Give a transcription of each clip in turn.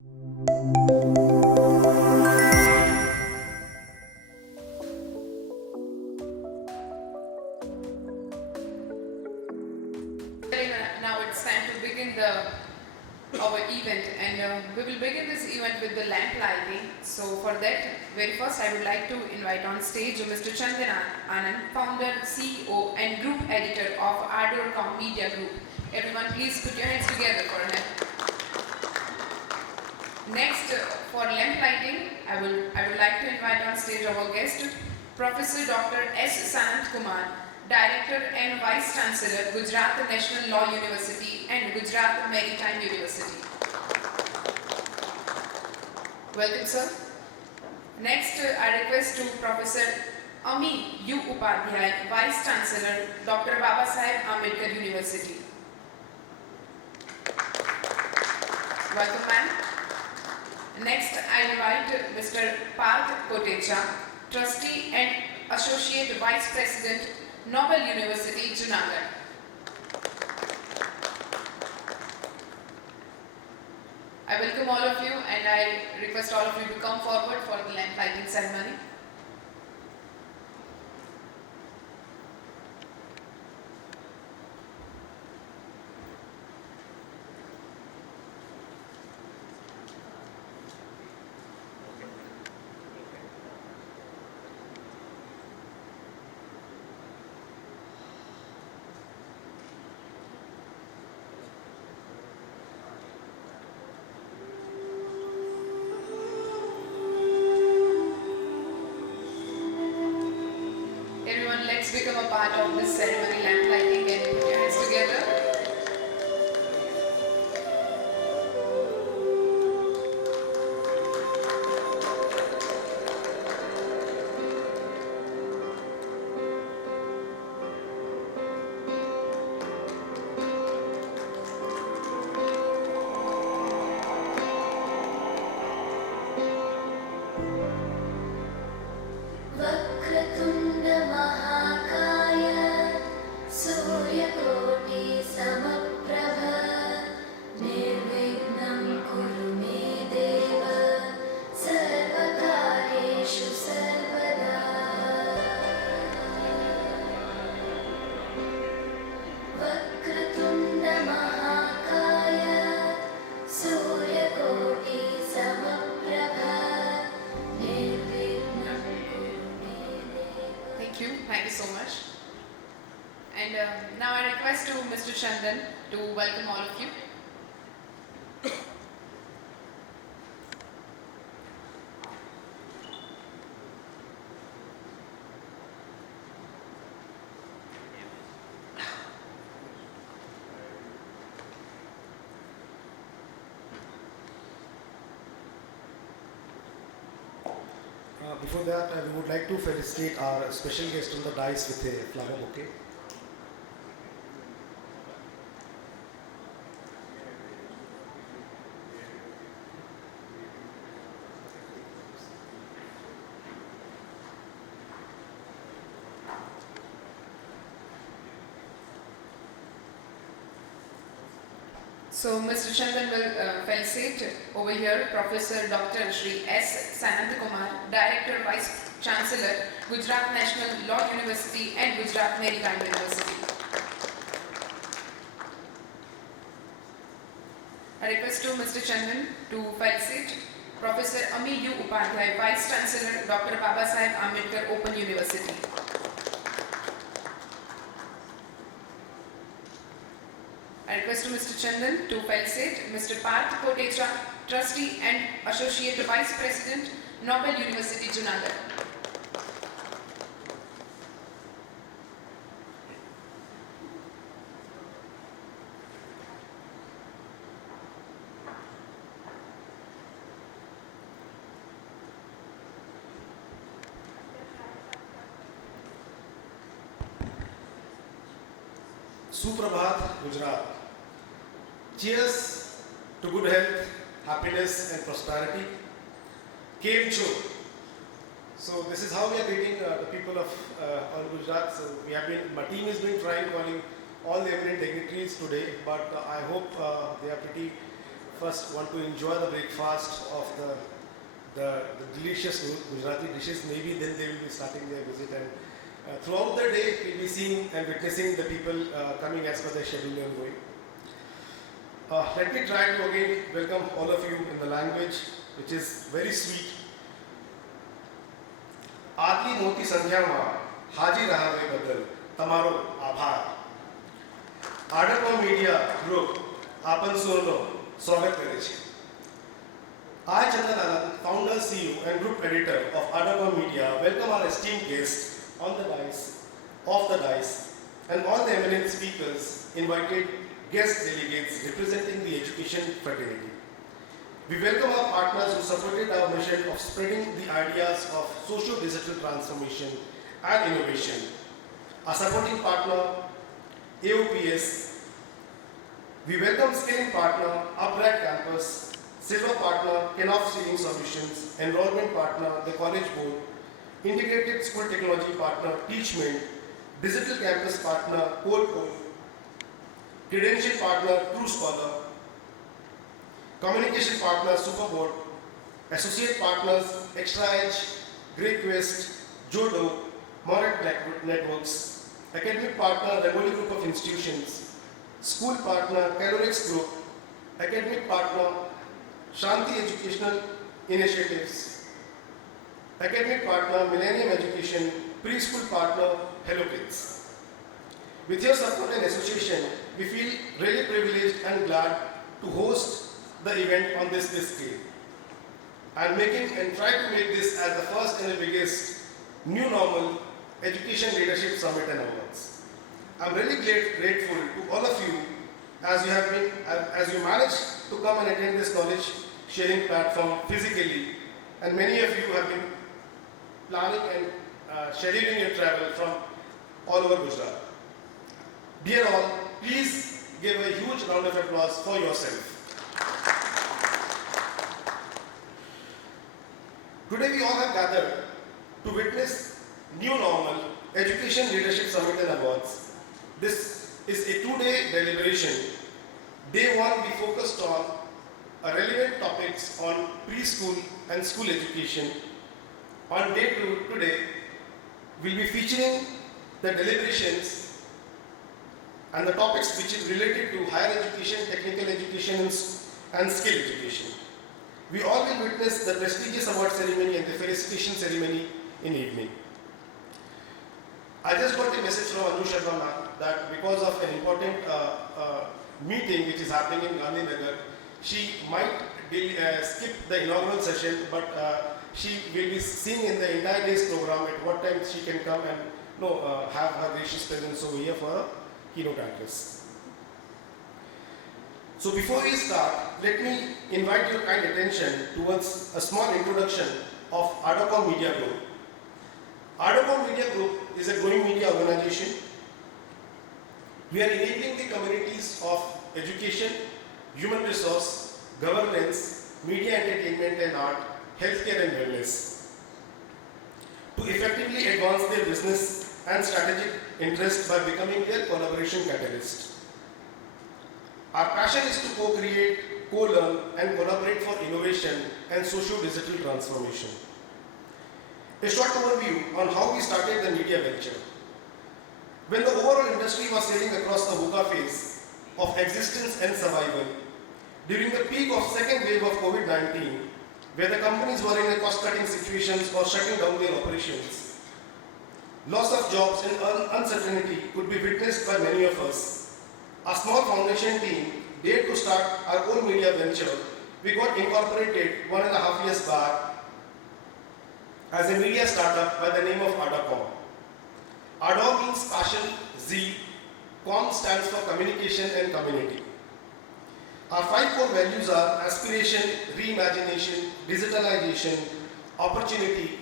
Now it's time to begin our event, and we will begin this event with the lamp lighting. So for that, very first I would like to invite on stage Mr. Chandan, Anand, founder, CEO and group editor of ArdorComm Media Group. Everyone please put your hands together for him. Next, for lamp lighting, I would like to invite on stage our guest, Professor Dr. S. Shanthakumar, Director and Vice-Chancellor, Gujarat National Law University and Gujarat Maritime University. Welcome, sir. Next, I request to Professor Upadhyay, Vice-Chancellor, Dr. Babasaheb, Ambedkar University. Welcome, ma'am. Next, I invite Mr. Parth Kotecha, Trustee and Associate Vice President, Nobel University, Junagadh. I welcome all of you and I request all of you to come forward for the lamp lighting ceremony. Let's become a part of this ceremony, lamp lighting, and put your hands together. Thank you so much. And now I request to Mr. Chandan to welcome all of you. Before that, we would like to felicitate our special guest on the dais with a flower bouquet. So Mr. Chandan will felicitate over here Professor Dr. Shri S. Shanthakumar, Director Vice-Chancellor, Gujarat National Law University and Gujarat Maritime University. I request to Mr. Chandan to felicitate Professor Upadhyay, Vice-Chancellor, Dr. Babasaheb Ambedkar Open University. I request to Mr. Chandan to felicitate Mr. Parth Kotecha, Trustee and Associate Vice President, Nobel University, Junagadh. Suprabhat, Gujarat. Cheers to good health, happiness and prosperity. Kem Cho. So this is how we are greeting the people of all Gujarat. So my team has been trying calling all the eminent dignitaries today, but I hope they are pretty first want to enjoy the breakfast of the delicious Gujarati dishes. Maybe then they will be starting their visit, and throughout the day we'll be seeing and witnessing the people coming as per their schedule and going. Let me try to again welcome all of you in the language which is very sweet. આટલી મોટી સંખ્યામાં હાજર રહેવા બદલ તમારો આભાર. ArdorComm media group આપન સૌનો સ્વાગત કરે છે. I, Chandan, Anand, founder, CEO and group editor of ArdorComm Media, welcome our esteemed guests on the dais, off the dais, and all the eminent speakers, invited guest delegates representing the education fraternity. We welcome our partners who supported our mission of spreading the ideas of socio-digital transformation and innovation. Our supporting partner, AOPS. We welcome skilling partner, Upadhyay Campus, silver partner, Kenoff Sealing Solutions, enrollment partner, the College Board, integrated school technology partner, Teachment, digital campus partner, Code, credential partner, True Scholar, communication partner, Superboard, associate partners, Extra Edge, Great Quest, Jodo, Morat Networks, academic partner, Rangoli Group of Institutions, school partner, Calorix Group, academic partner, Shanti Educational Initiatives, academic partner, Millennium Education, preschool partner, Hello Kids. With your support and association, we feel really privileged and glad to host the event on this scale. And try to make this as the first and the biggest new normal education leadership summit and awards. I'm really grateful to all of you as you managed to come and attend this knowledge sharing platform physically, and many of you have been planning and scheduling your travel from all over Gujarat. Dear all, please give a huge round of applause for yourself. Today we all have gathered to witness New Normal Education Leadership Summit and Awards. This is a 2-day deliberation. Day 1 we focused on relevant topics on preschool and school education. On day 2 today we'll be featuring the deliberations and the topics which is related to higher education, technical education and skill education. We all will witness the prestigious award ceremony and the felicitation ceremony in evening. I just got a message from Anu Sharma ma'am that because of an important meeting which is happening in Gandhinagar, she might skip the inaugural session, but she will be seeing in the entire day's program at what time she can come and have her gracious presence over here for a keynote address. So before we start, let me invite your kind attention towards a small introduction of ArdorComm Media Group. ArdorComm Media Group is a growing media organization. We are enabling the communities of education, human resource, governance, media entertainment and art, healthcare and wellness to effectively advance their business and strategic interests by becoming their collaboration catalyst. Our passion is to co-create, co-learn and collaborate for innovation and socio-digital transformation. A short overview on how we started the media venture. When the overall industry was sailing across the VUCA phase of existence and survival, during the peak of second wave of COVID-19, where the companies were in a cost-cutting situations or shutting down their operations, loss of jobs and uncertainty could be witnessed by many of us. A small foundation team dared to start our own media venture. We got incorporated 1.5 years back as a media startup by the name of ArdorComm. Ardor means passion, zeal, Com stands for communication and community. Our 5 core values are aspiration, reimagination, digitalization, opportunity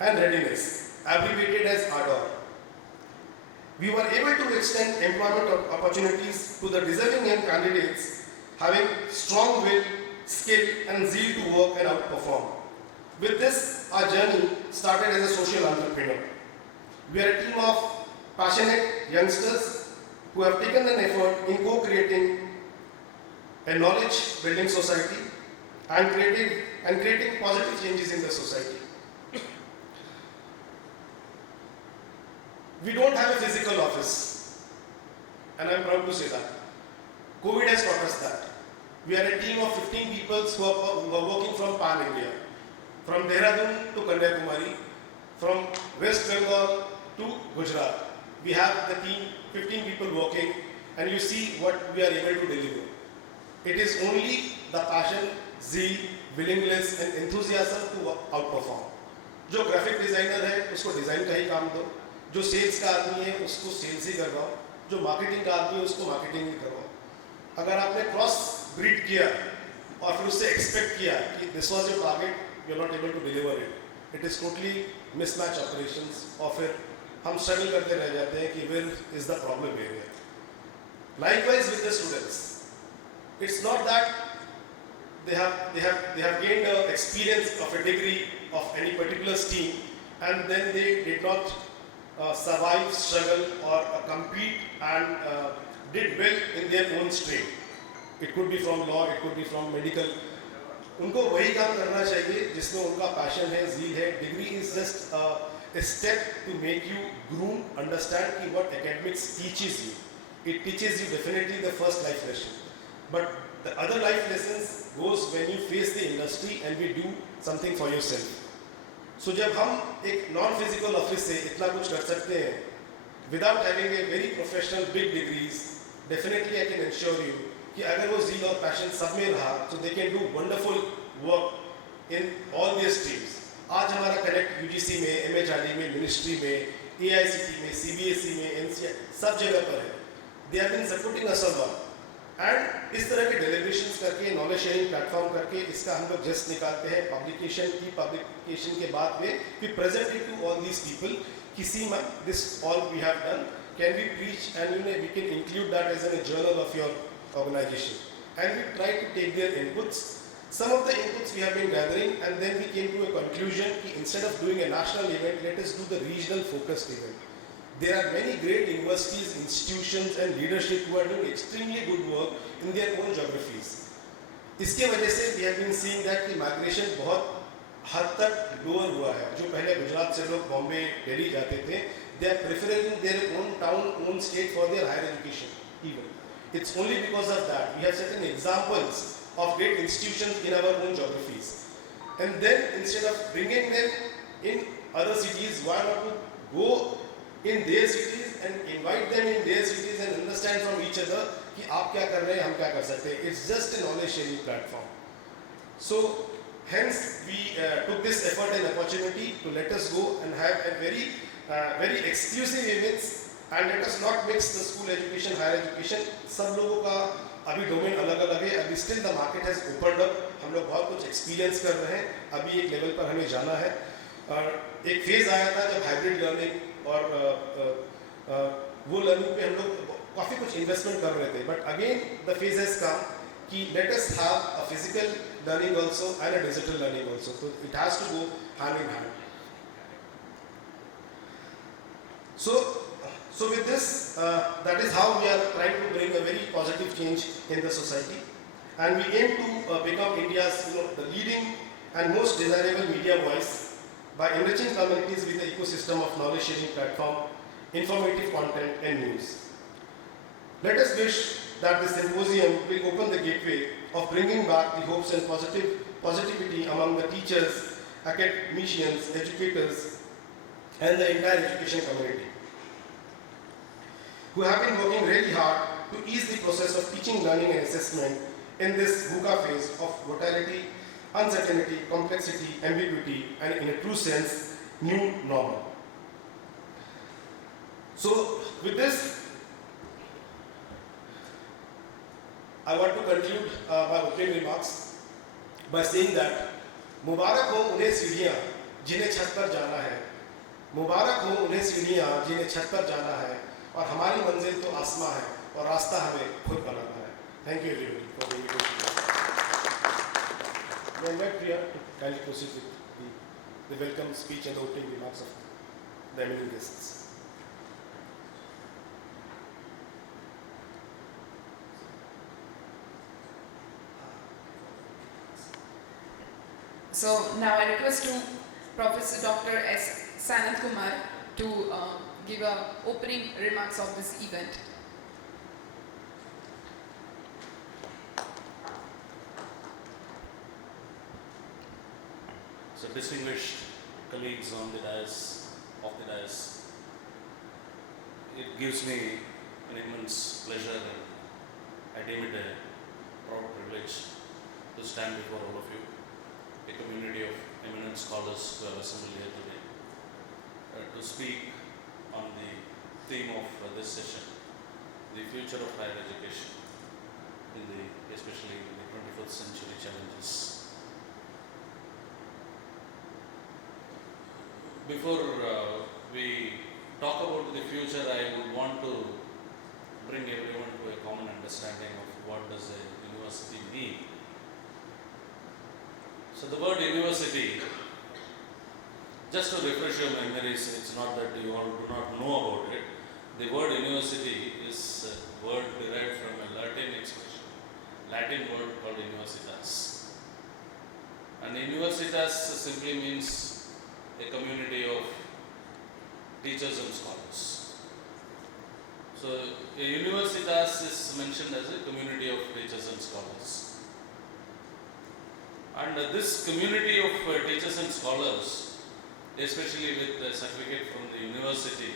and readiness, abbreviated as Ardor. We were able to extend employment opportunities to the deserving young candidates having strong will, skill and zeal to work and outperform. With this, our journey started as a social entrepreneur. We are a team of passionate youngsters who have taken an effort in co-creating a knowledge building society, and creating positive changes in the society. We don't have a physical office, and I'm proud to say that. COVID has taught us that. We are a team of 15 people who are working from Pan India, from Dehradun to Kanyakumari, from West Bengal to Gujarat. We have the team, 15 people working, and you see what we are able to deliver. It is only the passion, zeal, willingness and enthusiasm to outperform. जो graphic designer है उसको design का ही काम दो, जो sales का आदमी है उसको सेल्स ही करवाओ, जो मार्केटिंग का आदमी है उसको मार्केटिंग ही करवाओ। अगर आपने क्रॉस ब्रीड किया और फिर उससे एक्सपेक्ट किया कि this was your target, you are not able to deliver it, it is totally mismatch operations, और फिर हम स्ट्रगल करते रह जाते हैं कि where is the problem area. Likewise with the students, it's not that they have gained an experience of a degree of any particular stream and then they did not survive, struggle or compete and did well in their own stream. It could be from law, it could be from medical. उनको वही काम करना चाहिए जिसमें उनका passion है, zeal है. Degree is just a step to make you groom, understand कि what academics teaches you. It teaches you definitely the first life lesson, but the other life lessons goes when you face the industry and we do something for yourself. So जब हम एक non-physical office से इतना कुछ कर सकते हैं without having a very professional big degrees, definitely I can assure you कि अगर वो zeal और passion सब में रहा so they can do wonderful work in all their streams. आज हमारा connect UGC में, MHRD में, ministry में, AICT में, CBSE में, NCR सब जगह पर है. They have been supporting us a lot. And इस तरह के deliberations करके, knowledge sharing platform करके इसका हम लोग just निकालते हैं publication के बाद में we present it to all these people कि see man, this all we have done, can we preach and we can include that as in a journal of your organization, and we try to take their inputs. Some of the inputs we have been gathering and then we came to a conclusion कि instead of doing a national event, let us do the regional focused event. There are many great universities, institutions and leadership who are doing extremely good work in their own geographies. इसके वजह से we have been seeing that कि migration बहुत हद तक lower हुआ है. जो पहले गुजरात से लोग बॉम्बे, दिल्ली जाते थे, they are preferring their own town, own state for their higher education even. It's only because of that. We have certain examples of great institutions in our own geographies. And then instead of bringing them in other cities, why not to go in their cities and invite them in their cities and understand from each other कि आप क्या कर रहे हैं, हम क्या कर सकते हैं. It's just a knowledge sharing platform. So hence we took this effort and opportunity to let us go and have a very exclusive events and let us not mix the school education, higher education. सब लोगों का अभी domain अलग अलग है. अभी still the market has opened up. हम लोग बहुत कुछ एक्सपीरियंस कर रहे हैं. अभी एक लेवल पर हमें जाना है. एक फेज आया था जब हाइब्रिड लर्निंग और वो लर्निंग पे हम लोग काफ़ी कुछ इन्वेस्टमेंट कर रहे थे, but again the phase has come कि let us have a physical learning also and a digital learning also, तो it has to go hand in hand. So with this, that is how we are trying to bring a very positive change in the society, and we aim to become India's the leading and most desirable media voice by enriching communities with the ecosystem of knowledge sharing platform, informative content and news. Let us wish that the symposium will open the gateway of bringing back the hopes and positivity among the teachers, academicians, educators and the entire education community, who have been working really hard to ease the process of teaching, learning and assessment in this VUCA phase of volatility, uncertainty, complexity, ambiguity, and in a true sense, new normal. So, with this, I want to conclude my opening remarks by saying that मुबारक हो उन्हें सीढ़ियाँ जिन्हें छत पर जाना है, मुबारक हो उन्हें सीढ़ियाँ जिन्हें छत पर जाना है, और हमारी मंजिल तो आसमां है और रास्ता हमें खुद बनाना है. Thank you everybody for the invitation. May I invite Priya to kindly proceed with the welcome speech and the opening remarks of the eminent guests. So now I request to Professor Dr. S. Shanthakumar to give opening remarks of this event. So distinguished colleagues on the dais, it gives me an immense pleasure and I deem it a proud privilege to stand before all of you, a community of eminent scholars who have assembled here today, to speak on the theme of this session, the future of higher education, especially in the 21st century challenges. Before we talk about the future, I would want to bring everyone to a common understanding of what does a university mean. So the word university, just to refresh your memories, it's not that you all do not know about it. The word university is a word derived from a Latin expression, Latin word called universitas. And universitas simply means a community of teachers and scholars. So a universitas is mentioned as a community of teachers and scholars. And this community of teachers and scholars, especially with the certificate from the university,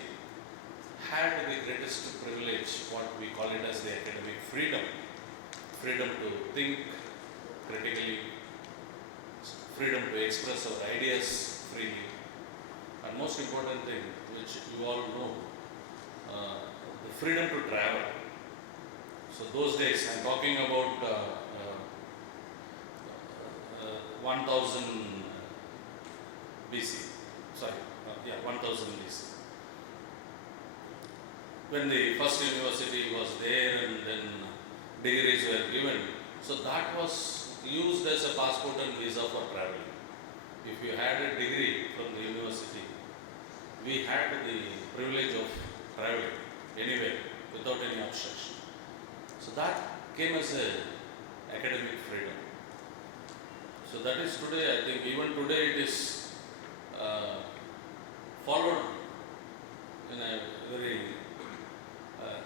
had the greatest privilege, what we call it as the academic freedom. Freedom to think critically, freedom to express our ideas freely, and most important thing, which you all know, the freedom to travel. So those days, I'm talking about 1000 BC, 1000 BC. When the first university was there and then degrees were given, so that was used as a passport and visa for traveling. If you had a degree from the university, we had the privilege of traveling anywhere without any obstruction. So that came as a academic freedom. So that is today, I think even today it is followed in a very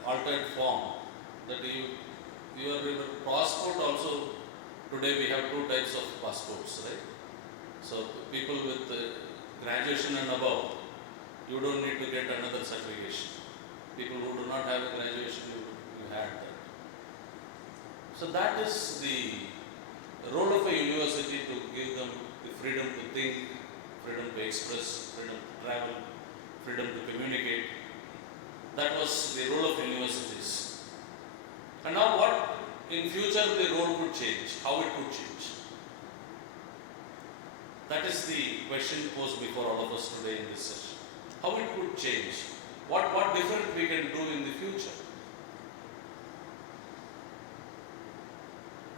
altered form, that your passport also, today we have two types of passports, right? So people with graduation and above, you don't need to get another certification. People who do not have a graduation, you had that. So that is the role of a university, to give them the freedom to think, freedom to express, freedom to travel, freedom to communicate. That was the role of universities. And now what in future the role could change, how it could change. That is the question posed before all of us today in this session. How it could change, what different we can do in the future.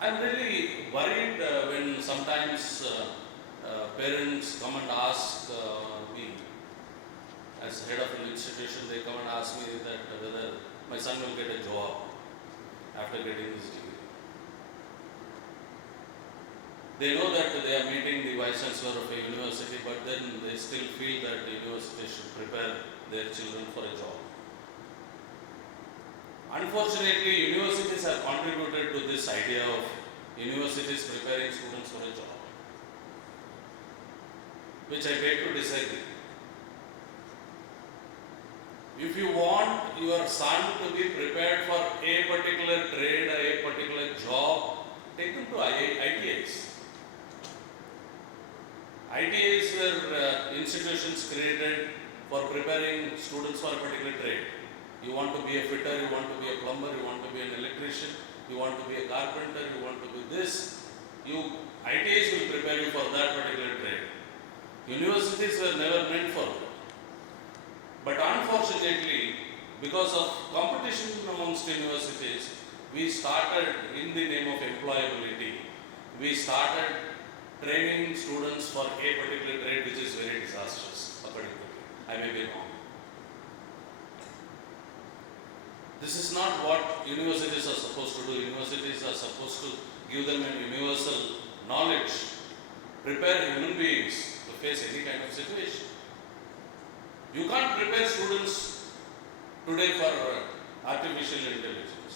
I'm really worried when sometimes parents come and ask me, as head of an institution, they come and ask me that whether my son will get a job after getting his degree. They know that they are meeting the Vice-Chancellor of a university, but then they still feel that the university should prepare their children for a job. Unfortunately, universities have contributed to this idea of universities preparing students for a job, which I beg to disagree. If you want your son to be prepared for a particular trade or a particular job, take them to ITIs. ITIs were institutions created for preparing students for a particular trade. You want to be a fitter, you want to be a plumber, you want to be an electrician, you want to be a carpenter, you want to be this. ITIs will prepare you for that particular trade. Universities were never meant for that. But unfortunately, because of competition amongst universities, we started, in the name of employability, we started training students for a particular trade, which is very disastrous, according to me. I may be wrong. This is not what universities are supposed to do. Universities are supposed to give them a universal knowledge, prepare human beings to face any kind of situation. You can't prepare students today for artificial intelligence.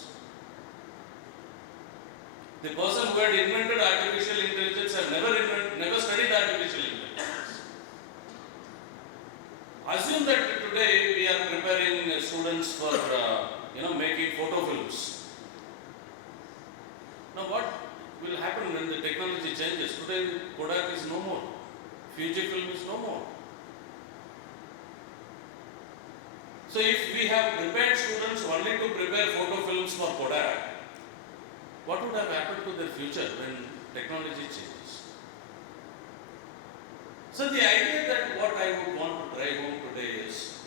The person who had invented artificial intelligence had never studied artificial intelligence. Assume that today we are preparing students for making photo films. Now what will happen when the technology changes? Today Kodak is no more, Fujifilm is no more. So if we have prepared students only to prepare photo films for Kodak, what would have happened to their future when technology changes? So the idea that what I would want to drive home today is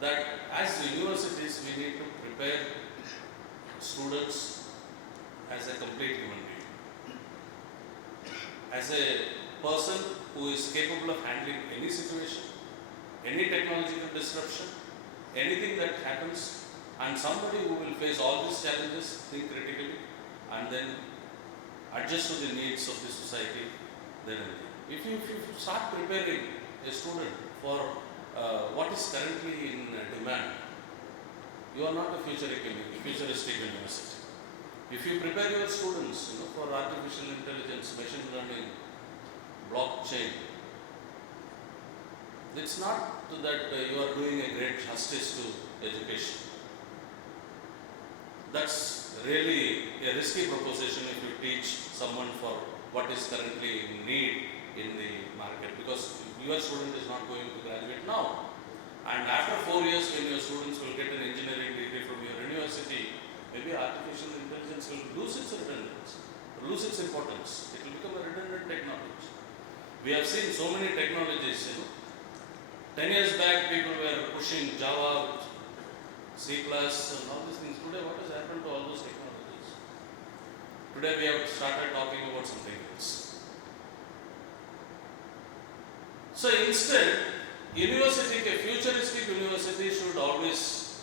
that as universities we need to prepare students as a complete human being, as a person who is capable of handling any situation, any technological disruption, anything that happens, and somebody who will face all these challenges, think critically, and then adjust to the needs of the society. Then if you start preparing a student for what is currently in demand, you are not a futuristic university. If you prepare your students for artificial intelligence, machine learning, blockchain, it's not that you are doing a great justice to education. That's really a risky proposition if you teach someone for what is currently in need in the market, because your student is not going to graduate now. And after 4 years, when your students will get an engineering degree from your university, maybe artificial intelligence will lose its redundancy, lose its importance. It will become a redundant technology. We have seen so many technologies. 10 years back, people were pushing Java, C+, and all these things. Today, what has happened to all those technologies? Today, we have started talking about something else. So instead, university, a futuristic university should always,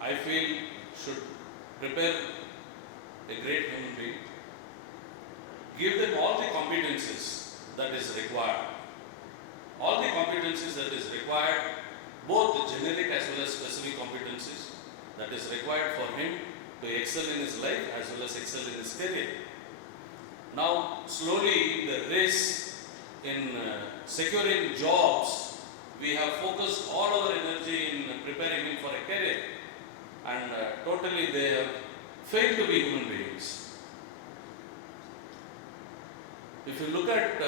I feel, should prepare a great human being, give them all the competencies that is required. All the competencies that is required, both the generic as well as specific competencies that is required for him to excel in his life as well as excel in his career. Now, slowly in the race in securing jobs, we have focused all our energy in preparing him for a career, and totally they have failed to be human beings. If you look at,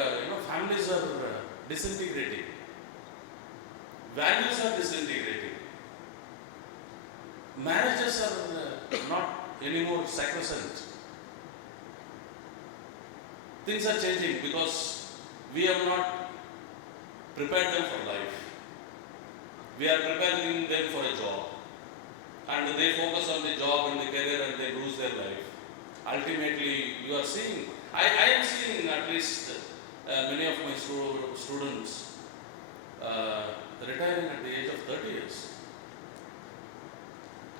families are disintegrating, values are disintegrating, marriages are not anymore sacrosanct. Things are changing because we have not prepared them for life. We are preparing them for a job, and they focus on the job and the career and they lose their life. Ultimately, you are seeing, I am seeing at least many of my students retiring at the age of 30 years.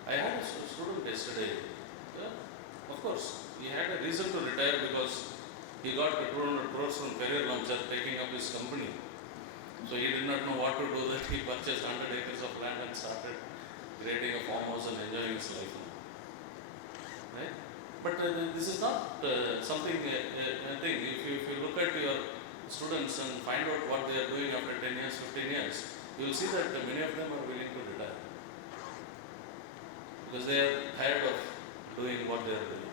I had a student yesterday, of course, he had a reason to retire because he got 200 crores from Career Launcher taking up his company. So he did not know what to do, that he purchased 100 acres of land and started creating a farmhouse and enjoying his life now. Right? But this is not something, I think, if you look at your students and find out what they are doing after 10 years, 15 years, you will see that many of them are willing to retire. Because they are tired of doing what they are doing.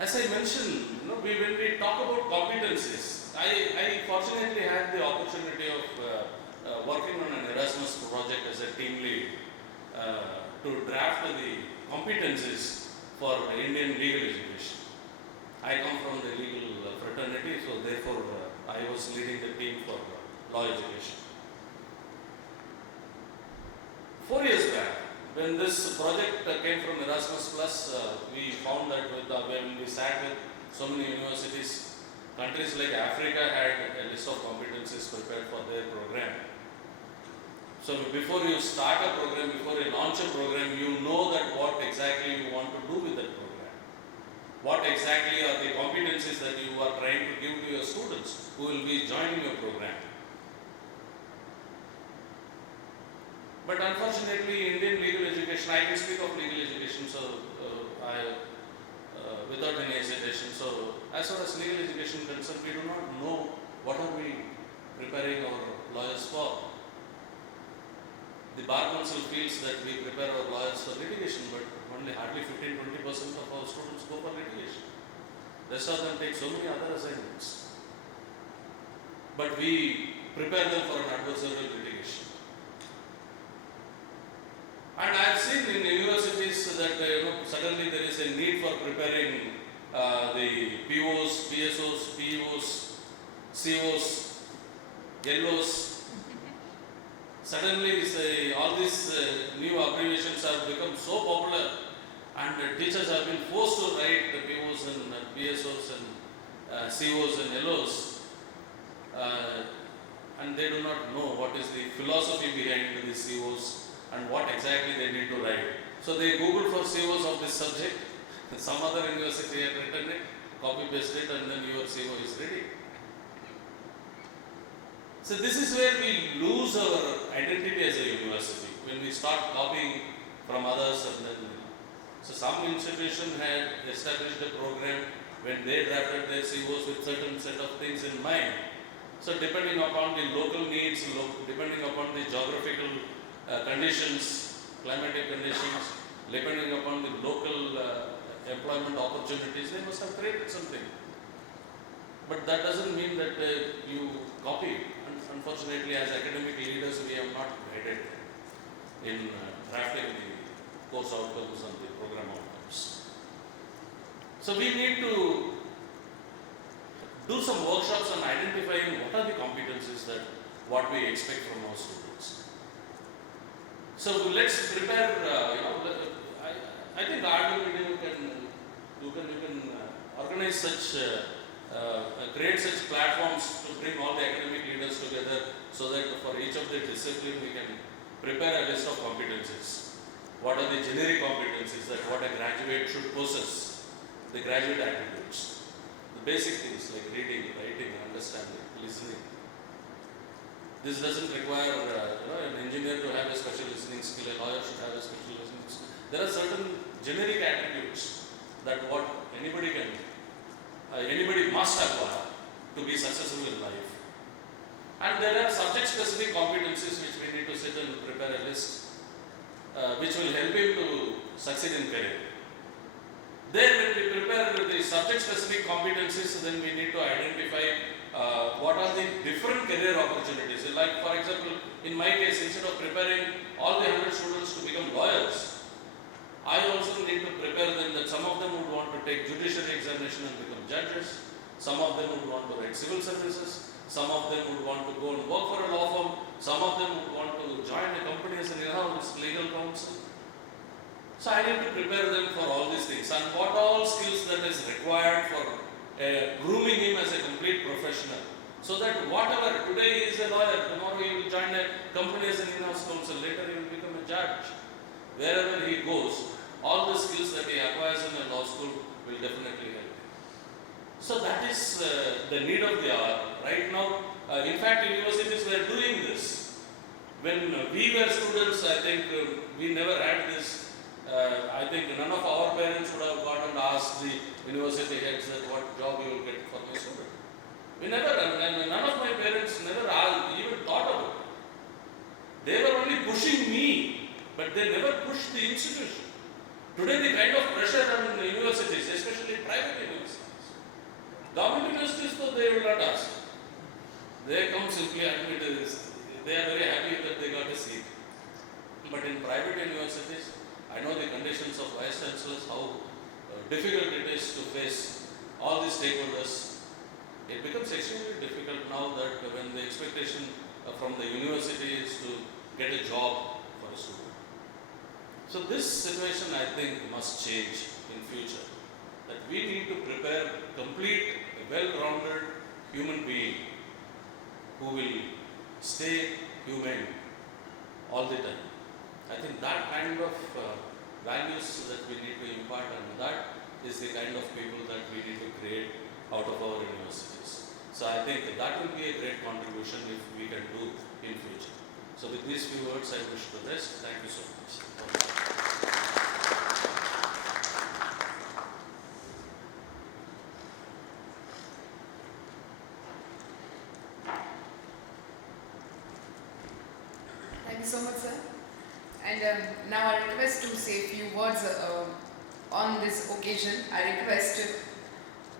As I mentioned, when we talk about competencies, I fortunately had the opportunity of working on an Erasmus project as a team lead to draft the competencies for the Indian legal education. I come from the legal fraternity, so therefore I was leading the team for law education. 4 years back, when this project came from Erasmus Plus, we found that when we sat with so many universities, countries like Africa had a list of competencies prepared for their program. So before you start a program, before you launch a program, you know that what exactly you want to do with that program. What exactly are the competencies competencies that you are trying to give to your students who will be joining your program. But unfortunately, Indian legal education, I can speak of legal education, so without any hesitation. So, as far as legal education is concerned, we do not know what are we preparing our lawyers for. The Bar Council feels that we prepare our lawyers for litigation, but only hardly 15-20% of our students go for litigation. Rest of them take so many other assignments. But we prepare them for an adversarial litigation. And I have seen in universities that suddenly there is a need for preparing the POs, PSOs, PEOs, COs, LOs. Suddenly all these new abbreviations have become so popular, and teachers have been forced to write the POs and PSOs and COs and LOs, and they do not know what is the philosophy behind the COs and what exactly they need to write. So they Google for COs of this subject, some other university had written it, copy paste it, and then your CO is ready. So this is where we lose our identity as a university, when we start copying from others. And then, so some institution had established a program when they drafted their COs with certain set of things in mind. So depending upon the local needs, depending upon the geographical conditions, climatic conditions, depending upon the local employment opportunities, they must have created something. But that doesn't mean that you copy it. Unfortunately, as academic leaders, we have not guided in drafting the course outcomes and the program outcomes. So we need to do some workshops on identifying what are the competencies that what we expect from our students. So let's prepare. I think you can organize such. Create such platforms to bring all the academic leaders together, so that for each of the discipline we can prepare a list of competencies. What are the generic competencies that what a graduate should possess? The graduate attributes. The basic things like reading, writing, understanding, listening. This doesn't require an engineer to have a special listening skill, a lawyer should have a special listening skill. There are certain generic attributes that what anybody must acquire to be successful in life. And there are subject-specific competencies which we need to sit and prepare a list, which will help him to succeed in career. Then when we prepare the subject-specific competencies, then we need to identify what are the different career opportunities. Like for example, in my case, instead of preparing all the 100 students to become lawyers, I also need to prepare them that some of them would want to take judiciary examination and become judges, some of them would want to write civil services, some of them would want to go and work for a law firm, some of them would want to join a company as an in-house legal counsel. So I need to prepare them for all these things, and what all skills that is required for grooming him as a complete professional. So that whatever, today he is a lawyer, tomorrow he will join a company as an in-house counsel, later he will become a judge. Wherever he goes, all the skills that he acquires in a law school will definitely help him. So that is the need of the hour. Right now, in fact, universities were doing this. When we were students, I think we never had this. I think none of our parents would have gone and asked the university heads that what job you will get for my student. We never, none of my parents never even thought about it. They were only pushing me, but they never pushed the institution. Today the kind of pressure on the universities, especially private universities. Government universities, though, they will not ask. They come simply admit this. They are very happy that they got a seat. But in private universities, I know the conditions of Vice-Chancellors, how difficult it is to face all these stakeholders. It becomes extremely difficult now that when the expectation from the university is to get a job for a student. So this situation, I think, must change in future. That we need to prepare complete, well-rounded human being who will stay human all the time. I think that kind of values that we need to impart, and that is the kind of people that we need to create think that will be a great contribution if we can do in future. So with these few words, I wish to rest. Thank you so much. Thank you so much, sir. And now I request to say a few words on this occasion. I request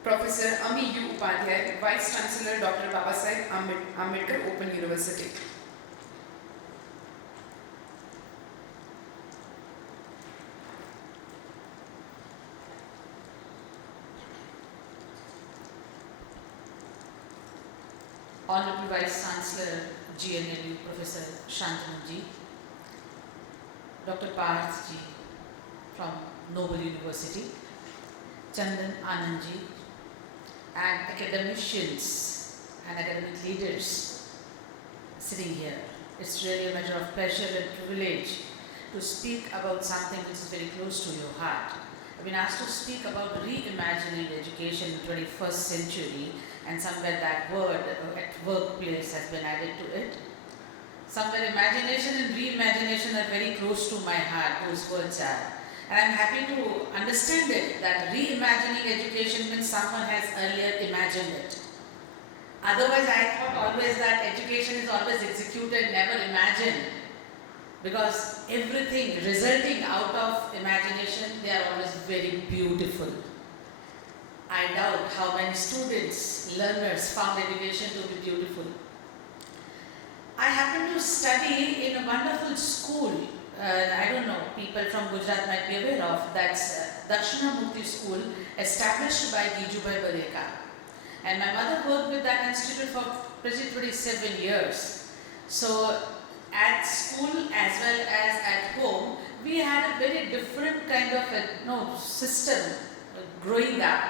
Professor Upadhyay, Vice-Chancellor Dr. Babasaheb Ambedkar Open University. Honorable Vice-Chancellor, GNLU, Professor Shanthakumar, Dr. Parth ji from Noble University, Chandan, Anand ji, and academicians and academic leaders sitting here. It's really a matter of pleasure and privilege to speak about something which is very close to your heart. I've been asked to speak about reimagining education in the 21st century, and somewhere that word at workplace has been added to it. Somewhere imagination and reimagination are very close to my heart, those words are. And I'm happy to understand it, that reimagining education means someone has earlier imagined it. Otherwise, I thought always that education is always executed, never imagined. Because everything resulting out of imagination, they are always very beautiful. I doubt how many students, learners found education to be beautiful. I happened to study in a wonderful school. I don't know, people from Gujarat might be aware of. That's Dakshinamurti School, established by Babasaheb. And my mother worked with that institute for present 27 years. So at school as well as at home, we had a very different kind of system growing up.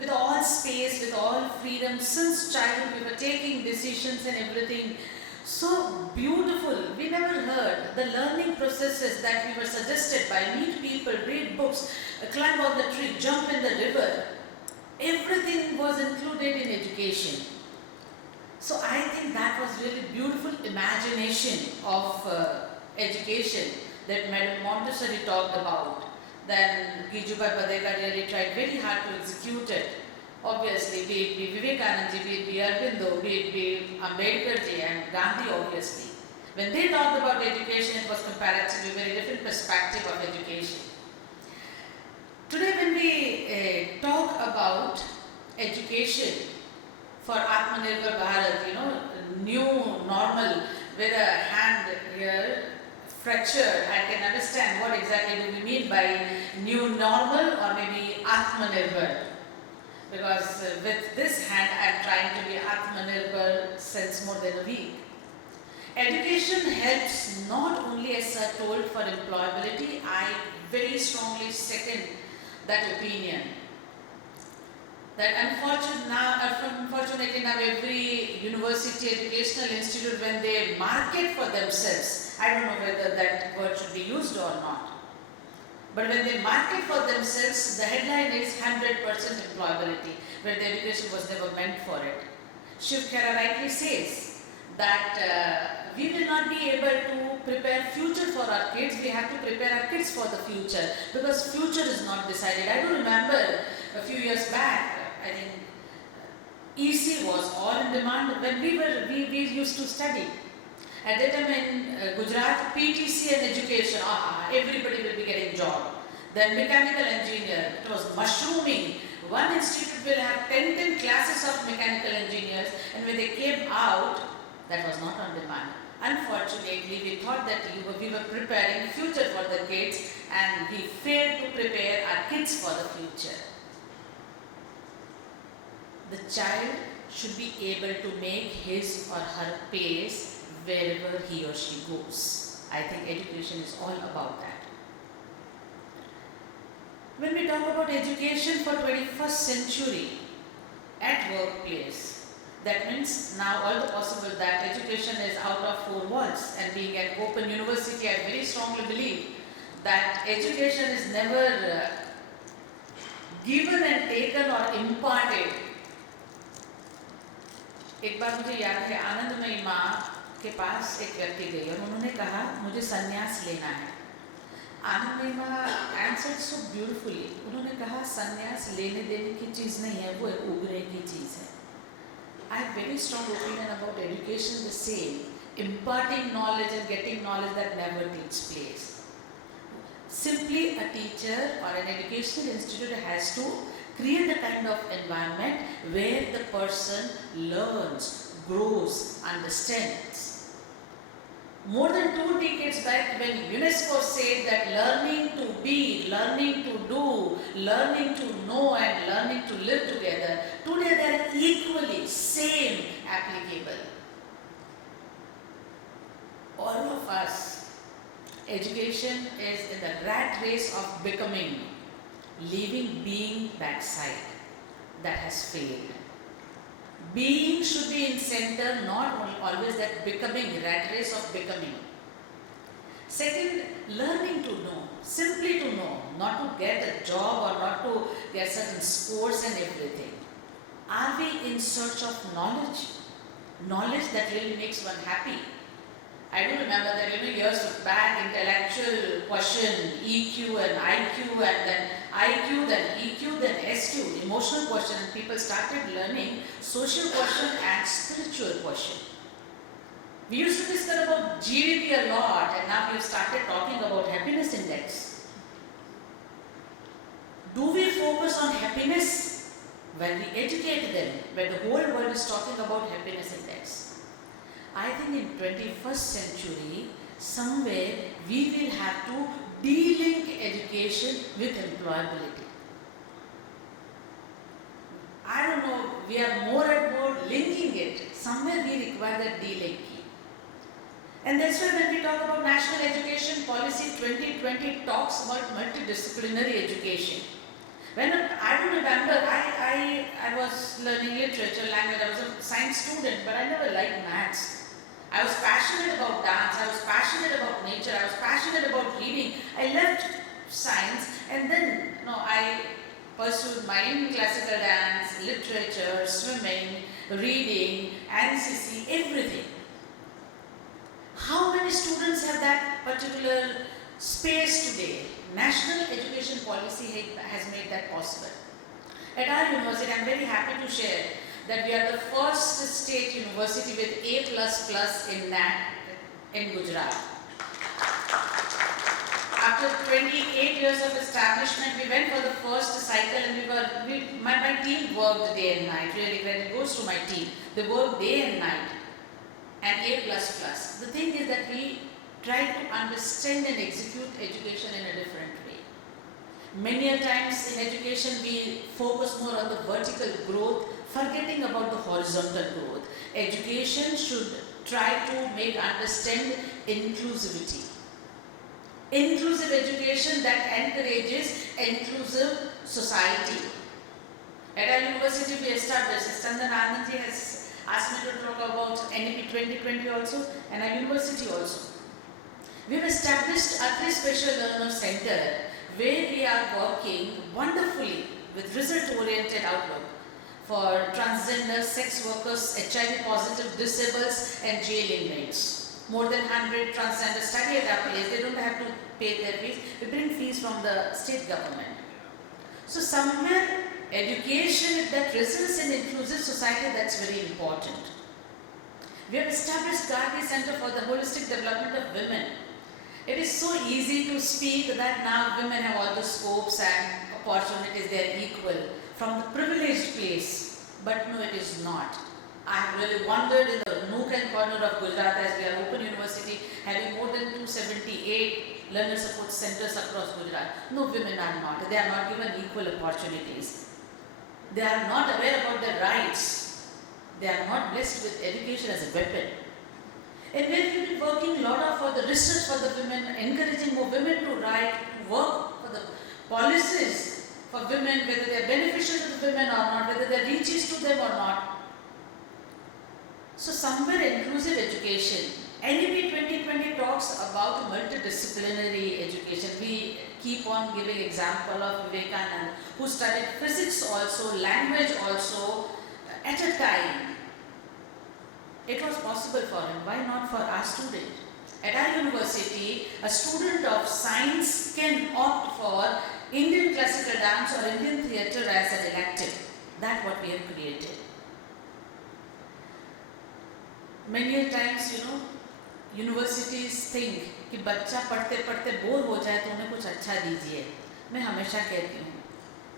With all space, with all freedom, since childhood we were taking decisions and everything. So beautiful. We never heard the learning processes that we were suggested by meet people, read books, climb on the tree, jump in the river. Everything was included in education. So I think that was really beautiful imagination of education that Madam Montessori talked about. Then Babasaheb really tried very hard to execute it. Obviously, be it Vivekananda ji, be it Aurobindo, be it Ambedkar ji and Gandhi, obviously. When they talked about education, it was comparatively a very different perspective of education. Today, when we talk about education for Atmanirbhar Bharat, new normal, with a hand here fractured, I can understand what exactly do we mean by new normal or maybe Atmanirbhar. Because with this hand I am trying to be Atmanirbhar since more than a week. Education helps not only, as sir told, for employability. I very strongly second that opinion. That unfortunately now every university, educational institute, when they market for themselves, I don't know whether that word should be used or not. But when they market for themselves, the headline is 100% employability, where the education was never meant for it. Shiv Khera rightly says that we will not be able to prepare future for our kids, we have to prepare our kids for the future, because future is not decided. I do remember a few years back, I think EC was all in demand when we used to study. At that time in Gujarat, PTC and education, everybody will be getting job. Then mechanical engineer, it was mushrooming. One institute will have 10 classes of mechanical engineers, and when they came out, that was not on demand. Unfortunately, we thought that we were preparing future for the kids, and we failed to prepare our kids for the future. The child should be able to make his or her pace wherever he or she goes. I think education is all about that. When we talk about education for 21st century at workplace, that means now all the possible that education is out of four walls, and being an open university, I very strongly believe that education is never given and taken or imparted. एक बार मुझे याद है आनंदमयी माँ के पास एक व्यक्ति गई और उन्होंने कहा मुझे संन्यास लेना है। आनंदमयी माँ आंसर्ड सो ब्यूटिफुली, उन्होंने कहा संन्यास लेने देने की चीज़ नहीं है, वो उगने की चीज़ है। I have very strong opinion about education the same, imparting knowledge and getting knowledge that never takes place. Simply a teacher or an educational institute has to create the kind of environment where the person learns, grows, understands. More than 2 decades back, when UNESCO said that learning to be, learning to do, learning to know and learning to live together, today they are equally same applicable. All of us, education is in the rat race of becoming, leaving being backside. That has failed. Being should be in center, not always that becoming, rat race of becoming. Second, learning to know, simply to know, not to get a job or not to get certain scores and everything. Are we in search of knowledge? Knowledge that really makes one happy. I do remember that years back, intellectual question, EQ and IQ, and then IQ, then EQ, then SQ, emotional question, and people started learning social question and spiritual question. We used to discuss about GDP a lot, and now we have started talking about happiness index. Do we focus on happiness when we educate them, when the whole world is talking about happiness index? I think in 21st century, somewhere we will have to de-link education with employability. I don't know, we are more and more linking it. Somewhere we require that de-linking. And that's why when we talk about National Education Policy 2020 talks about multidisciplinary education. When I do remember, I was learning literature, language, I was a science student, but I never liked maths. I was passionate about dance, I was passionate about nature, I was passionate about reading. I left science and then I pursued my classical dance, literature, swimming, reading, NCC, everything. How many students have that particular space today? National Education Policy has made that possible. At our university, I am very happy to share that we are the first state university with A++ in NAT in Gujarat. After 28 years of establishment, we went for the first cycle and my team worked day and night. Really, when it goes to my team, they work day and night and A++. The thing is that we try to understand and execute education in a different way. Many a times in education, we focus more on the vertical growth, forgetting about the horizontal growth. Education should try to make understand inclusivity. Inclusive education that encourages inclusive society. At our university we established, Chandan Anand has asked me to talk about NEP 2020 also and our university also. We have established a 3 Special Learner Center where we are working wonderfully with result-oriented outlook for transgender, sex workers, HIV positive, disabled and jail inmates. More than 100 transgender study at our place. They don't have to pay their fees. We bring fees from the state government. So somewhere education that results in inclusive society, that's very important. We have established Gandhi Center for the Holistic Development of Women. It is so easy to speak that now women have all the scopes and opportunities, they are equal from the privileged place, but no, it is not. I have really wondered in the nook and corner of Gujarat as we are open university having more than 278 learner support centers across Gujarat. No, women are not. They are not given equal opportunities. They are not aware about their rights. They are not blessed with education as a weapon. And where we have been working a lot for the research for the women, encouraging more women to write, to work for the policies for women, whether they are beneficial to the women or not, whether they reaches to them or not. So somewhere inclusive education. NEP 2020 talks about multidisciplinary education. We keep on giving example of Vivekananda, who studied physics also, language also, at a time. possible for him. Why not for our student? At our university, a student of science can opt for Indian classical dance or Indian theatre as an elective. That's what we have created. Many a times, universities think कि बच्चा पढ़ते पढ़ते bore हो जाए तो उन्हें कुछ अच्छा दीजिए. मैं हमेशा कहती हूँ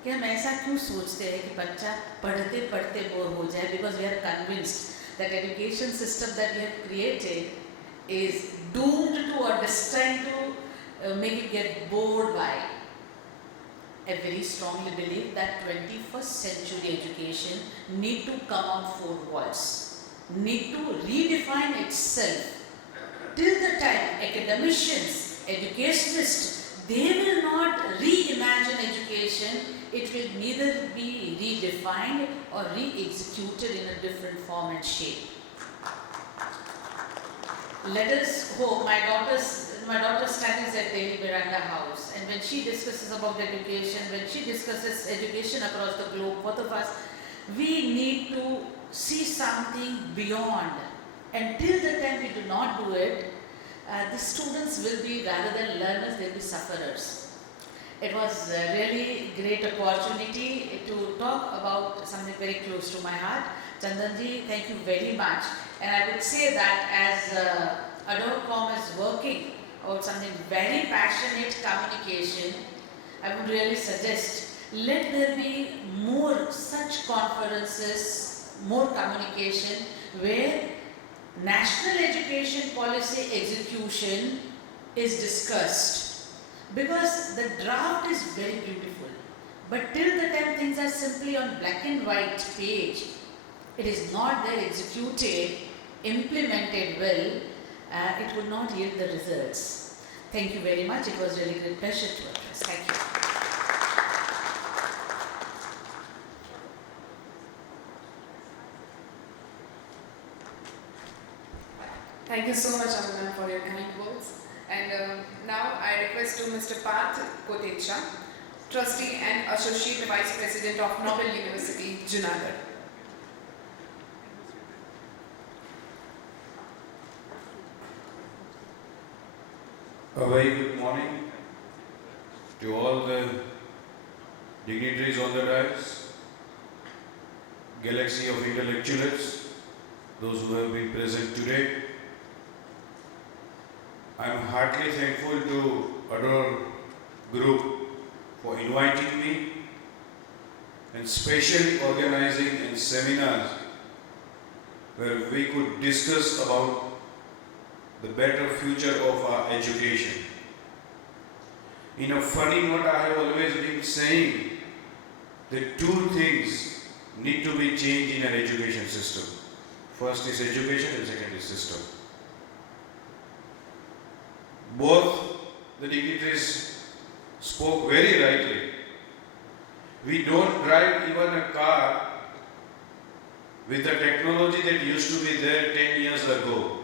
कि हम ऐसा क्यों सोचते हैं कि बच्चा पढ़ते पढ़ते बोर हो जाए, because we are convinced that education system that we have created is doomed to or destined to make it get bored by. I very strongly believe that 21st century education need to come out four walls, need to redefine itself. Till the time academicians, educationists, they will not reimagine education, it will neither be redefined or re-executed in a different form and shape. Let us hope. My daughter studies at Delhi Miranda House, and when she discusses about education, when she discusses education across the globe, both of us, we need to see something beyond. Until the time we do not do it, the students will be, rather than learners, they will be sufferers. It was a really great opportunity to talk about something very close to my heart. Chandanji, thank you very much. And I would say that as ArdorComm is working about something very passionate communication, I would really suggest let there be more such conferences, more communication where national education policy execution is discussed, because the draft is very beautiful, but till the time things are simply on black and white page, it is not there executed, implemented well, it would not yield the results. Thank you very much. It was really great pleasure to address. Thank you. Thank you so much, Anand, for your kind words. And now I request to Mr. Parth Kotecha, Trustee and Associate Vice President of Nobel University, Junagadh. A very good morning to all the dignitaries on the dais, galaxy of intellectuals, those who have been present today. I am heartily thankful to Ardor Group for inviting me and specially organizing and seminars where we could discuss about the better future of our education. In a funny note, I have always been saying that two things need to be changed in an education system. First is education and second is system. Both the dignitaries spoke very rightly. We don't drive even a car with the technology that used to be there 10 years ago.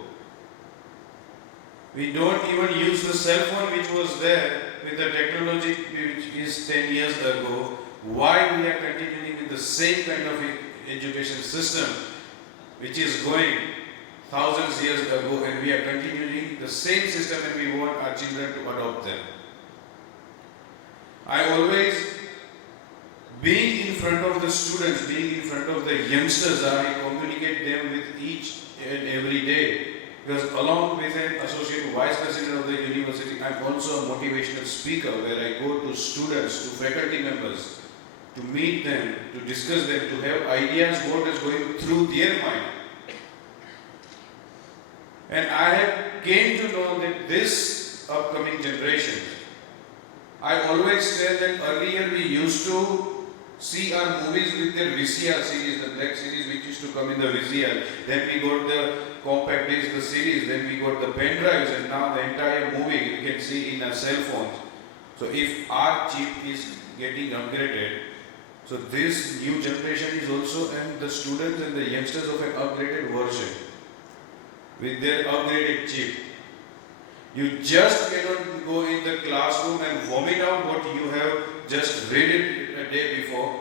We don't even use the cell phone which was there with the technology which is 10 years ago. Why we are continuing with the same kind of education system which is going thousands years ago, and we are continuing the same system and we want our children to adopt them. I always, being in front of the students, being in front of the youngsters, I communicate them with each and every day. Because along with an associate vice president of the university, I am also a motivational speaker where I go to students, to faculty members, to meet them, to discuss them, to have ideas what is going through their mind. And I have came to know that this upcoming generation, I always say that earlier we used to see our movies with their VCR series, the black series which used to come in the VCR. Then we got the compact disc, the series, then we got the pen drives, and now the entire movie you can see in our cell phones. So if our chip is getting upgraded, so this new generation is also, and the students and the youngsters of an upgraded version with their upgraded chip. You just cannot go in the classroom and vomit out what you have just read it a day before.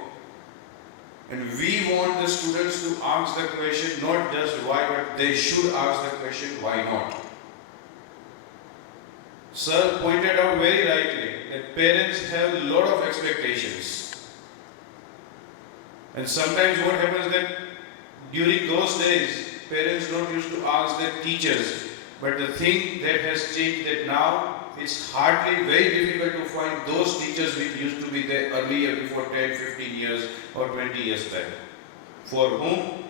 And we want the students to ask the question not just why, but they should ask the question why not. Sir pointed out very rightly that parents have a lot of expectations. And sometimes what happens that during those days, parents don't used to ask their teachers. But the thing that has changed that now, it's hardly very difficult to find those teachers which used to be there earlier before 10, 15 years or 20 years back. For whom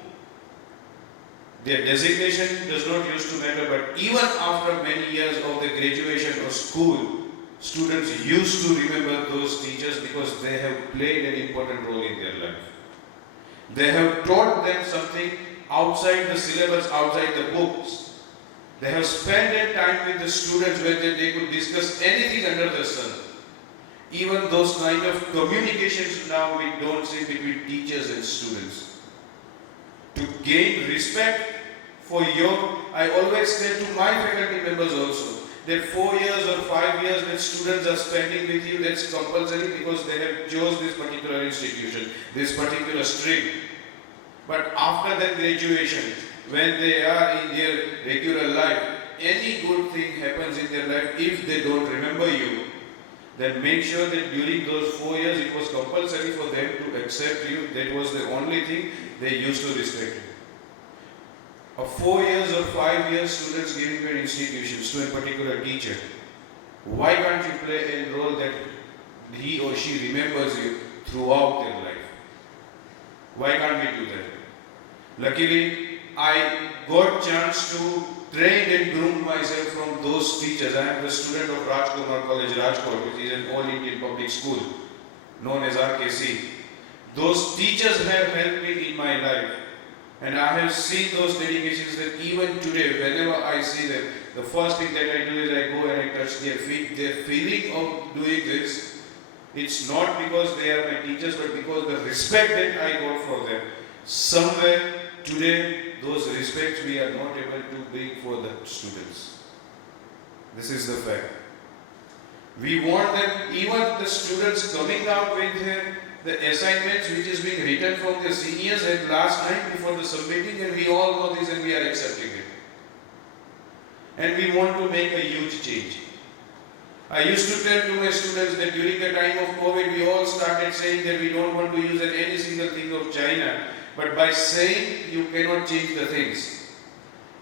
their designation does not used to matter, but even after many years of the graduation of school, students used to remember those teachers because they have played an important role in their life. They have taught them something outside the syllabus, outside the books. They have spent their time with the students where they could discuss anything under the sun. Even those kind of communications now we don't see between teachers and students. To gain respect for your, I always tell to my faculty members also, that 4 years or 5 years that students are spending with you, that's compulsory because they have chose this particular institution, this particular stream. But after that graduation, when they are in their regular life, any good thing happens in their life, if they don't remember you, then make sure that during those 4 years it was compulsory for them to accept you. That was the only thing they used to respect you. A 4 years or 5 years students giving their institutions to a particular teacher, why can't you play a role that he or she remembers you throughout their life? Why can't we do that? Luckily, I got chance to train and groom myself from those teachers. I am the student of Rajkumar College, Rajkot, which is an all Indian public school known as RKC. Those teachers have helped me in my life, and I have seen those dedications that even today, whenever I see them, the first thing that I do is I go and I touch their feet. Their feeling of doing this, it's not because they are my teachers, but because the respect that I got for them. Somewhere today, those respects we are not able to bring for the students. This is the fact. We want them, even the students coming out with the assignments which is being written from the seniors at last night before the submitting, and we all know this and we are accepting it. And we want to make a huge change. I used to tell to my students that during the time of COVID, we all started saying that we don't want to use any single thing of China. But by saying you cannot change the things.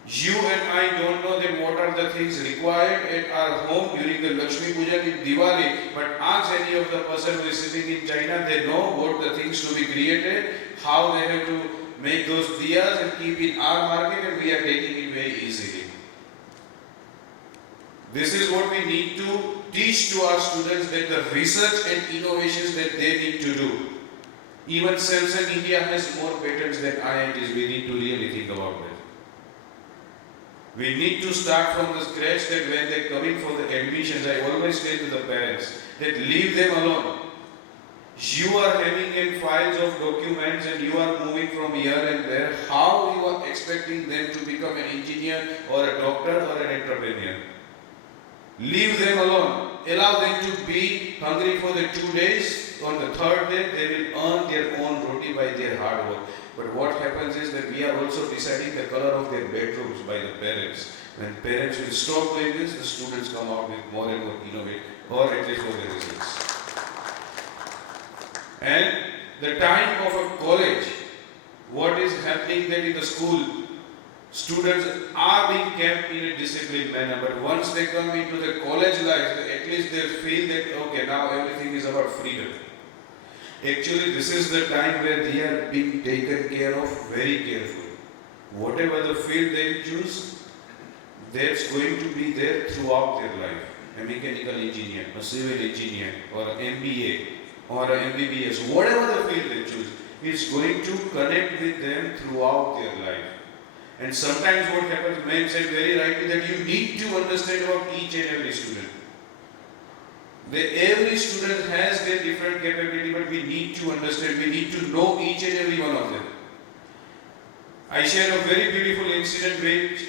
You and I don't know that what are the things required at our home during the Lakshmi Puja in Diwali. But ask any of the person who is sitting in China, they know what the things to be created, how they have to make those diyas and keep in our market, and we are taking it very easily. This is what we need to teach to our students, that the research and innovations that they need to do. Even Samsung India has more patents than IITs. We need to really think about that. We need to start from the scratch, that when they come in for the admissions, I always tell to the parents that leave them alone. You are having in files of documents and you are moving from here and there. How you are expecting them to become an engineer or a doctor or an entrepreneur? Leave them alone. Allow them to be hungry for the 2 days. On the third day, they will earn their own roti by their hard work. But what happens is that we are also deciding the color of their bedrooms by the parents. When parents will stop doing this, the students come out with more and more innovative, or at least for the results. And the time of a college, what is happening then in the school, students are being kept in a disciplined manner, but once they come into the college life, at least they feel that, okay, now everything is about freedom. Actually, this is the time where they are being taken care of very carefully. Whatever the field they choose, that's going to be there throughout their life. A mechanical engineer, a civil engineer, or an MBA, or an MBBS, whatever the field they choose, is going to connect with them throughout their life. And sometimes what happens, men said very rightly that you need to understand about each and every student. Every student has their different capability, but we need to understand, we need to know each and every one of them. I share a very beautiful incident which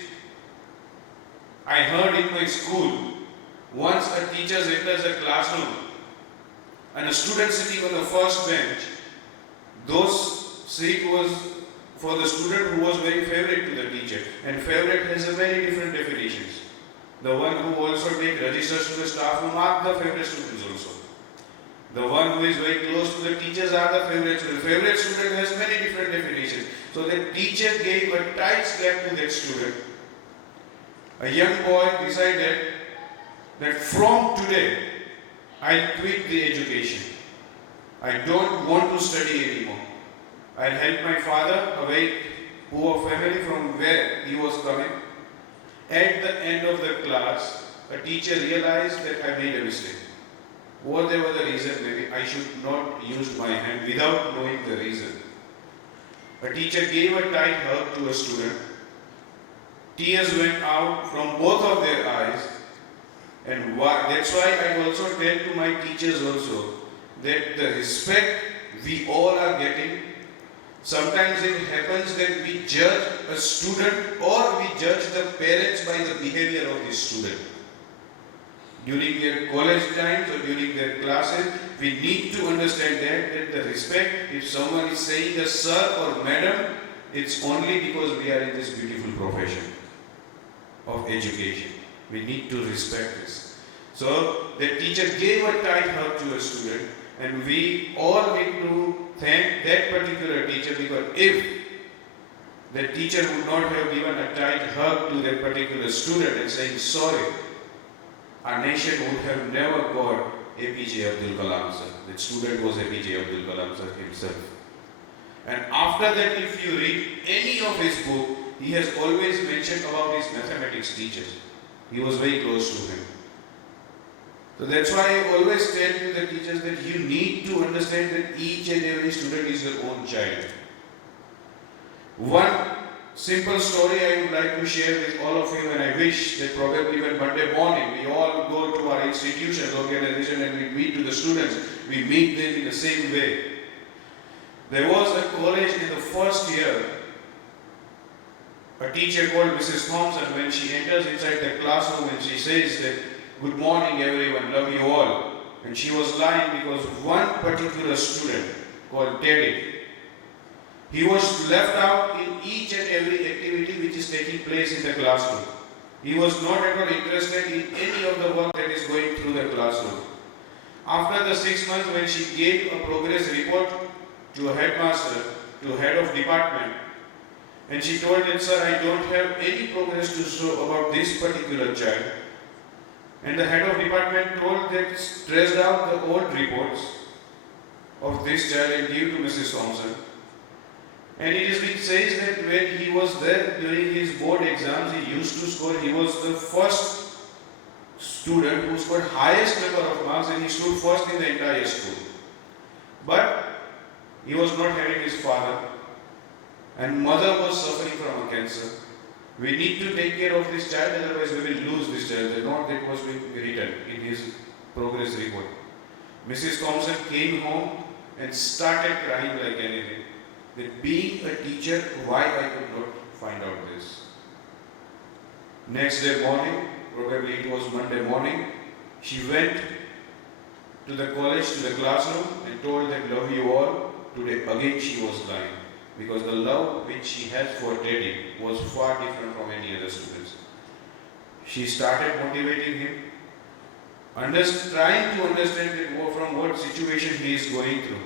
I heard in my school. Once a teacher enters a classroom and a student sitting on the first bench, those seat was for the student who was very favorite to the teacher. And favorite has a very different definitions. The one who also take registers to the staff who mark the favorite students also. The one who is very close to the teachers are the favorite student. Favorite student has many different definitions. So the teacher gave a tight slap to that student. A young boy decided that from today I'll quit the education. I don't want to study anymore. I'll help my father, a very poor family from where he was coming. At the end of the class, a teacher realized that I made a mistake. Whatever the reason maybe, I should not use my hand without knowing the reason. A teacher gave a tight hug to a student. Tears went out from both of their eyes. And that's why I also tell to my teachers also that the respect we all are getting, sometimes it happens that we judge a student or we judge the parents by the behavior of the student. During their college times or during their classes, we need to understand that the respect, if someone is saying a sir or madam, it's only because we are in this beautiful profession of education. We need to respect this. So the teacher gave a tight hug to a student, and we all need to thank that particular teacher, because if the teacher would not have given a tight hug to that particular student and saying sorry, our nation would have never got APJ Abdul Kalam sir. That student was APJ Abdul Kalam sir himself. And after that, if you read any of his book, he has always mentioned about his mathematics teachers. He was very close to him. So that's why I always tell to the teachers that you need to understand that each and every student is your own child. One simple story I would like to share with all of you, and I wish that probably when Monday morning we all go to our institutions, organization, and we meet to the students, we meet them in the same way. There was a college in the first year, a teacher called Mrs. Thompson. When she enters inside the classroom and she says that, "Good morning everyone, love you all." And she was lying because one particular student called Teddy, he was left out in each and every activity which is taking place in the classroom. He was not at all interested in any of the work that is going through the classroom. After the 6 months, when she gave a progress report to a headmaster, to a head of department, and she told that, "Sir, I don't have any progress to show about this particular child." And the head of department told that, traced out the old reports of this child and gave to Mrs. Thompson. And it is been says that when he was there during his board exams, he used to score, he was the first student who scored highest number of marks, and he stood first in the entire school. But he was not having his father, and mother was suffering from a cancer. We need to take care of this child, otherwise we will lose this child. The note that was being written in his progress report. Mrs. Thompson came home and started crying like anything. That being a teacher, why I could not find out this. Next day morning, probably it was Monday morning, she went to the college, to the classroom, and told that, "Love you all." Today again she was lying, because the love which she has for Teddy was far different from any other students. She started motivating him, trying to understand that from what situation he is going through,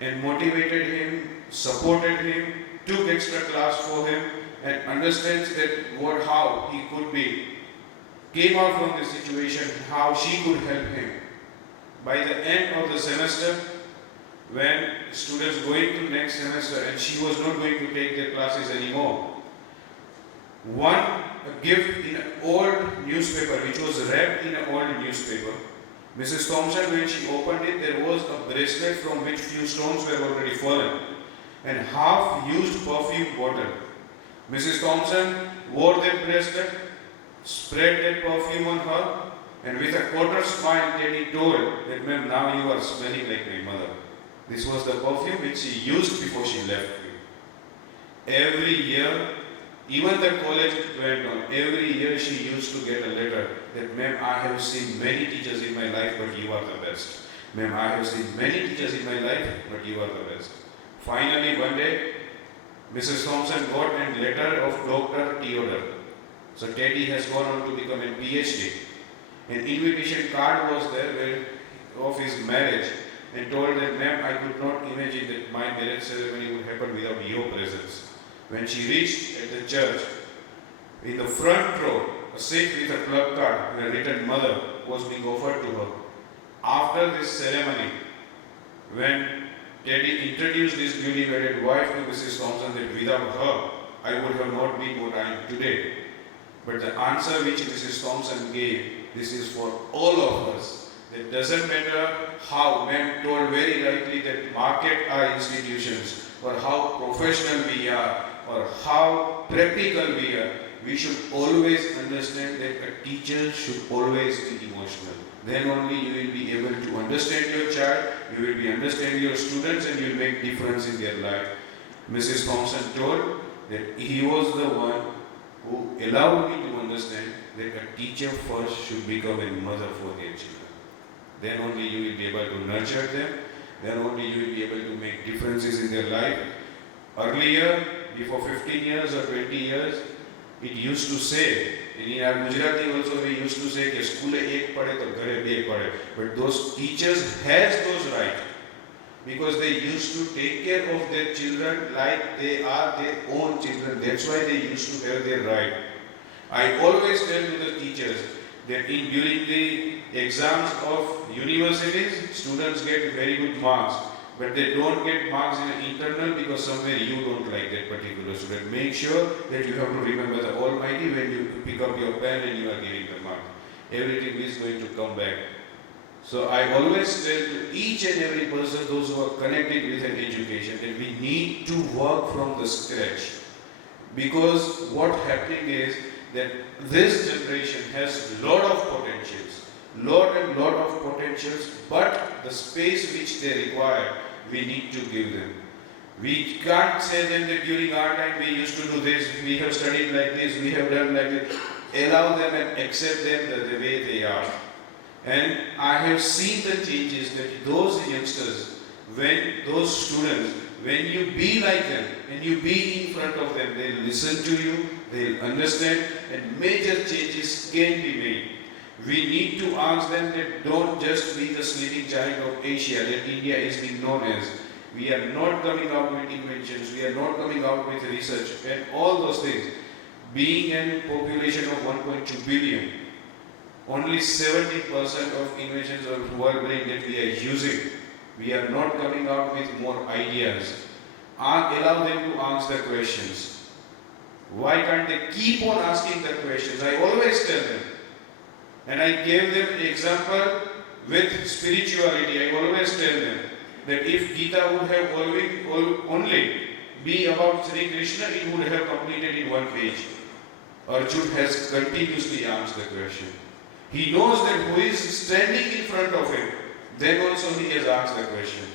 and motivated him, supported him, took extra class for him, and understands that how he could be, came out from the situation, how she could help him. By the end of the semester, when students going to next semester and she was not going to take their classes anymore, a gift in an old newspaper, which was wrapped in an old newspaper. Mrs. Thompson, when she opened it, there was a bracelet from which few stones were already fallen, and half-used perfume bottle. Mrs. Thompson wore that bracelet, spread that perfume on her, and with a quarter smile, Teddy told that, "Ma'am, now you are smelling like my mother." This was the perfume which she used before she left me. Every year, even the college went on, every year she used to get a letter that, "Ma'am, I have seen many teachers in my life, but you are the best. Ma'am, I have seen many teachers in my life, but you are the best." Finally, one day, Mrs. Thompson got a letter of Dr. Theodore. So Teddy has gone on to become a PhD. An invitation card was there of his marriage and told that, ma'am, I could not imagine that my marriage ceremony would happen without your presence. When she reached at the church, in the front row, a seat with a club card and a written mother was being offered to her. After this ceremony, when Teddy introduced his newly wedded wife to Mrs. Thompson, that without her, I would have not been what I am today. But the answer which Mrs. Thompson gave, this is for all of us. It doesn't matter how, ma'am told very rightly that market our institutions, or how professional we are, or how practical we are. We should always understand that a teacher should always be emotional. Then only you will be able to understand your child, you will be understand your students, and you will make difference in their life. Mrs. Thompson told that he was the one who allowed me to understand that a teacher first should become a mother for their children. Then only you will be able to nurture them, then only you will be able to make differences in their life. Earlier, before 15 years or 20 years, it used to say, in our Gujarati also we used to say that school ek pade to ghare be pade. But those teachers has those rights because they used to take care of their children like they are their own children. That's why they used to have their right. I always tell to the teachers that during the exams of universities, students get very good marks. But they don't get marks in an internal because somewhere you don't like that particular student. Make sure that you have to remember the Almighty when you pick up your pen and you are giving the mark. Everything is going to come back. So I always tell to each and every person, those who are connected with an education, that we need to work from the scratch. Because what happening is that this generation has lot of potentials. Lot of potentials, but the space which they require, we need to give them. We can't say them that during our time we used to do this, we have studied like this, we have done like this. Allow them and accept them the way they are. And I have seen the changes that those youngsters, when those students, when you be like them and you be in front of them, they'll listen to you, they'll understand, and major changes can be made. We need to ask them that don't just be the sleeping giant of Asia that India is being known as. We are not coming out with inventions, we are not coming out with research and all those things. Being a population of 1.2 billion, only 70% of inventions of world brain that we are using, we are not coming out with more ideas. Allow them to ask the questions. Why can't they keep on asking the questions? I always tell them. And I gave them an example with spirituality. I always tell them that if Gita would have only be about Sri Krishna, it would have completed in one page. Arjun has continuously asked the question. He knows that who is standing in front of him. Then also he has asked the question.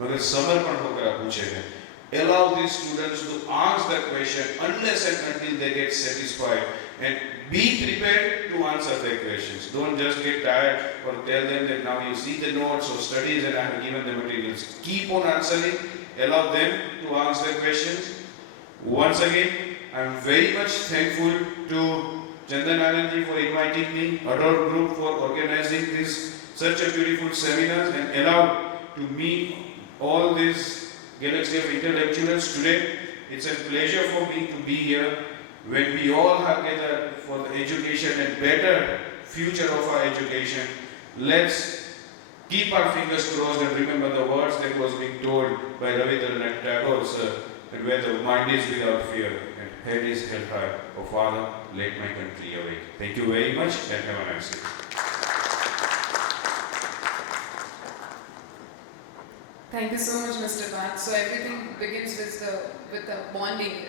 Magar samarpan hokar puche hai. Allow these students to ask the question unless and until they get satisfied. And be prepared to answer their questions. Don't just get tired or tell them that now you see the notes or studies and I have given the materials. Keep on answering. Allow them to answer their questions. Once again, I am very much thankful to Chandan Anand for inviting me, Ador Group for organizing this such a beautiful seminars and allow to meet all this galaxy of intellectuals today. It's a pleasure for me to be here. When we all are together for the education and better future of our education, let's keep our fingers crossed and remember the words that was being told by Rabindranath Tagore, sir, that where the mind is without fear and head is held high, oh Father, let my country awake. Thank you very much and have a nice day. Thank you so much, Mr. Parth. So everything begins with the bonding,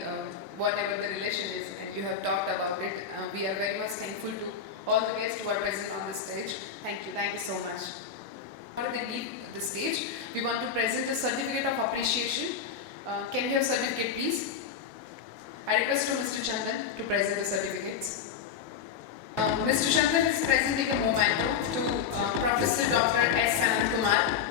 whatever the relation is, and you have talked about it. We are very much thankful to all the guests who are present on the stage. Thank you so much. Before they leave the stage, we want to present a certificate of appreciation. Can we have certificate, please? I request to Mr. Chandan to present the certificates. Mr. Chandan is presenting a memento to Professor Dr. S. Shanthakumar.